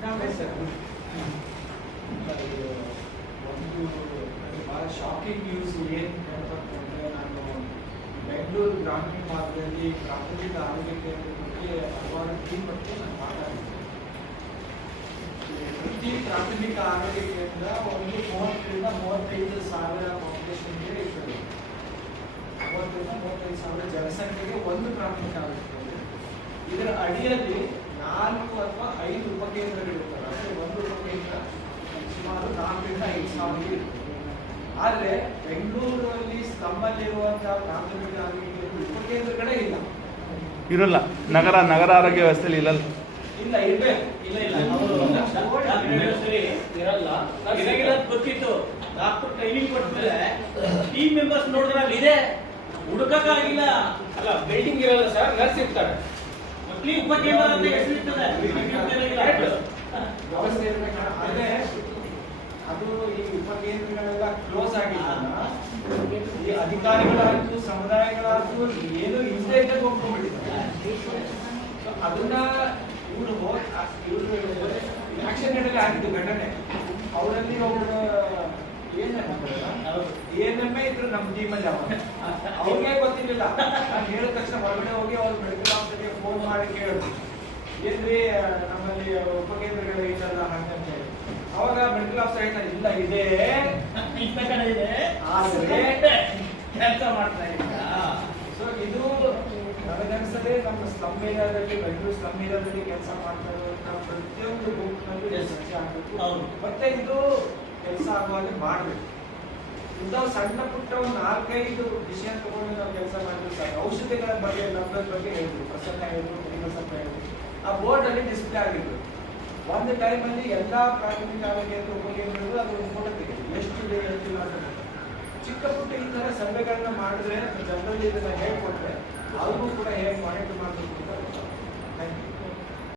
Sir ಒಂದು ಭಾಳ shocking news ಏನು ಹೇಳ್ಬೇಕು ಅಂದರೆ, ನಾನು ಬೆಂಗಳೂರು ಗ್ರಾಮೀಣ ಭಾಗದಲ್ಲಿ ಪ್ರಾಥಮಿಕ ಆರೋಗ್ಯ ಕೇಂದ್ರ ಬಗ್ಗೆ ಹಲವಾರು ಟೀಮ್ ಬಗ್ಗೆ ನಾನು ಮಾತಾಡಿದ್ದೆ. ಪ್ರತಿ ಪ್ರಾಥಮಿಕ ಆರೋಗ್ಯ ಕೇಂದ್ರ ಒಂದು 30ರಿಂದ 35 ಸಾವಿರ ಪಾಪ್ಯುಲೇಷನ್ಗೆ ಇರ್ತದೆ. 30ರಿಂದ 35 ಸಾವಿರ ಜನಸಂಖ್ಯೆಗೆ ಒಂದು ಪ್ರಾಥಮಿಕ ಆರೋಗ್ಯ ಕೇಂದ್ರ. ಇದರ ಅಡಿಯಲ್ಲಿ 4 ಅಥವಾ 5 ಉಪಕೇಂದ್ರಗಳಿರ್ತವೆ. ಅಂದರೆ ಒಂದು ಉಪಕೇಂದ್ರ ಸುಮಾರು 4ರಿಂದ 5 ಸಾವಿರ ಇರ್ತದೆ. ಆದರೆ ಬೆಂಗಳೂರಲ್ಲಿ ನಮ್ಮಲ್ಲಿರುವಂತಹ ಪ್ರಾಥಮಿಕ ಆರೋಗ್ಯ ಉಪಕೇಂದ್ರಗಳೇ ಇರಲ್ಲ. ನಗರ ಆರೋಗ್ಯ ವ್ಯವಸ್ಥೆಯಲ್ಲಿ ಇಲ್ಲ. ಇರ್ಬೇಕು. ಇರಲ್ಲ ಗೊತ್ತಿತ್ತು. ಡಾಕ್ಟರ್ ಟ್ರೈನಿಂಗ್ ಕೊಟ್ಮೇಲೆ ಟೀಮ್ ಮೆಂಬರ್ಸ್ ನೋಡಿದ್ರೆ ಅಲ್ಲಿ ಇದೆ, ಹುಡುಕಕ್ಕಾಗಿಲ್ಲ. ಅಲ್ಲ ಬಿಲ್ಡಿಂಗ್ ಇರಲ್ಲ ಸರ್, ನರ್ಸ್ ಇರ್ತಾರೆ. ಮಕ್ಕಳಿಗೆ ಉಪಕೇಂದ್ರ ಅಂತ ಹೆಸರಿರ್ತದೆ, ವ್ಯವಸ್ಥೆ ಇರ್ಬೇಕು. ಆದ್ರೆ ಅದು ಈ ಉಪಕೇಂದ್ರಗಳೆಲ್ಲ ಕ್ಲೋಸ್ ಆಗಿಲ್ಲ. ಈ ಅಧಿಕಾರಿಗಳಾಯ್ತು, ಸಮುದಾಯಗಳಾಯ್ತು, ಏನು ಇಲ್ಲದೆ ಇದ್ದಾಗ ಹೋಗ್ಕೊಂಡ್ಬಿಟ್ಟಿದ್ದಾರೆ. ಅದನ್ನ ಇವರು ಆಕ್ಷನ್ ನಡೆಯಲಿ ಆಗಿದ್ದು ಘಟನೆ. ಅವರಲ್ಲಿ ಒಬ್ಬರು ಏನಮ್ಮೆ ಇದ್ರು ನಮ್ಮ ಟೀಮಲ್ಲಿ ಅವ್ರಿಗೆ ಗೊತ್ತಿರಲಿಲ್ಲ. ನಾನು ಹೇಳಿದ ತಕ್ಷಣ ಹೊರಗಡೆ ಹೋಗಿ ಅವ್ರು ಮೆಡಿಕಲ್ ಆಫೀಸರ್ಗೆ ಫೋನ್ ಮಾಡಿ ಕೇಳಿದ್ರು, ಏನ್ರಿ ನಮ್ಮಲ್ಲಿ ಉಪಕೇಂದ್ರಗಳು ಇಲ್ಲಲ್ಲ ಹಂಗಂತ ಹೇಳಿ. ಅವಾಗ ಮೆಡಿಕಲ್ ಆಫೀಸರ್ ಹೇಳ್ತಾರೆ, ಇಲ್ಲ ಇದೆ ಆದ್ರೆ ಕೆಲಸ ಮಾಡ್ತಾ ಇಲ್ಲ. ಸೊ ಇದು ನನಗನ್ಸದೆ ನಮ್ಮ ಸ್ಲಮ್ ಏರಿಯಾದಲ್ಲಿ, ಬೆಂಗಳೂರು ಸ್ಲಮ್ ಏರಿಯಾದಲ್ಲಿ ಕೆಲಸ ಮಾಡ್ತಾ ಇರುವಂತಹ ಪ್ರತಿಯೊಂದು ಗುಂಪಿನಲ್ಲಿ ಸಜ್ಜೆ ಆಗಬೇಕು. ಮತ್ತೆ ಇದು ಕೆಲಸ ಆಗುವಾಗ ಮಾಡಬೇಕು. ಇಂಥವು ಸಣ್ಣ ಪುಟ್ಟ ಒಂದು 4-5 ವಿಷಯ ತಗೊಂಡು ನಾವು ಕೆಲಸ ಮಾಡಿದ್ರೆ ಸಾಕು. ಔಷಧಿಗಳ ಬಗ್ಗೆ, ಲಭ್ಯದ ಬಗ್ಗೆ ಹೇಳಿದ್ರು, ಪ್ರಸನ್ನ ಹೇಳಿದ್ರು, ಶ್ರೀನಿವಾಸಪ್ಪ ಹೇಳಿದ್ರು. ಆ ಬೋರ್ಡ್ ಅಲ್ಲಿ ಡಿಸ್ಪ್ಲೇ ಆಗಿದ್ರು. ಒಂದು ಟೈಮಲ್ಲಿ ಎಲ್ಲಾ ಪ್ರಾಥಮಿಕ ಆರೋಗ್ಯ ಉಪಕೇಂದ್ರಗಳು ಅದು ಫೋಟೋ ತೆಗೆದು ಎಷ್ಟು ಹೇಳ್ತಿಲ್ಲ ಅಂತ. ಚಿಕ್ಕ ಪುಟ್ಟ ಈ ತರ ಸಭೆಗಳನ್ನ ಮಾಡಿದ್ರೆ ಜನರಲ್ಲಿ ಇದನ್ನ ಹೇಳ್ಕೊಟ್ರೆ ಅವ್ರಿಗೂ ಕೂಡ ಹೇಗೆ ಮಾನಿಟರ್ ಮಾಡಬೇಕು